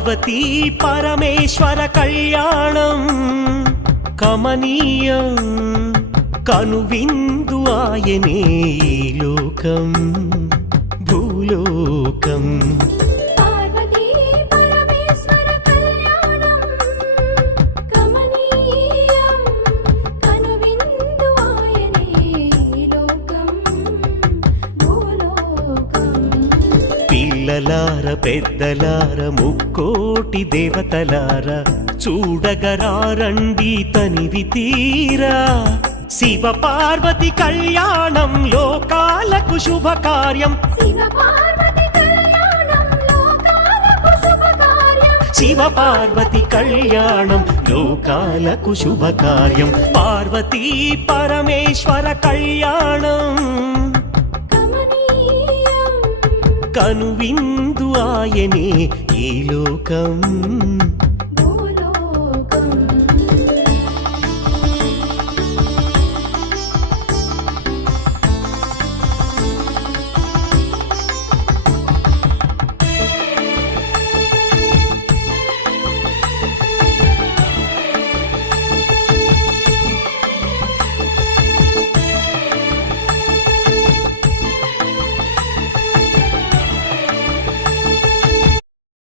పార్వతీ పరమేశ్వర కళ్యాణం కమనీయం కనువిందు ఆయనే ఈ లోకం భూలోకం. పార్వతీ పరమేశ్వర కళ్యాణం కమనీయం కనువిందు ఆయనే ఈ లోకం భూలోకం. పిల్లలార పెద్దలార ముక్కోటి దేవతలార చూడగరారండి తనివి తీరా. శివ పార్వతి కళ్యాణం లోకాలకు శుభకార్యం. శివ పార్వతి కళ్యాణం లోకాలకు శుభకార్యం. శివ పార్వతి కళ్యాణం లోకాలకు శుభకార్యం. పార్వతీ పరమేశ్వర కళ్యాణం కమనీయం కనువిందు ఆయనే ఈ లోకం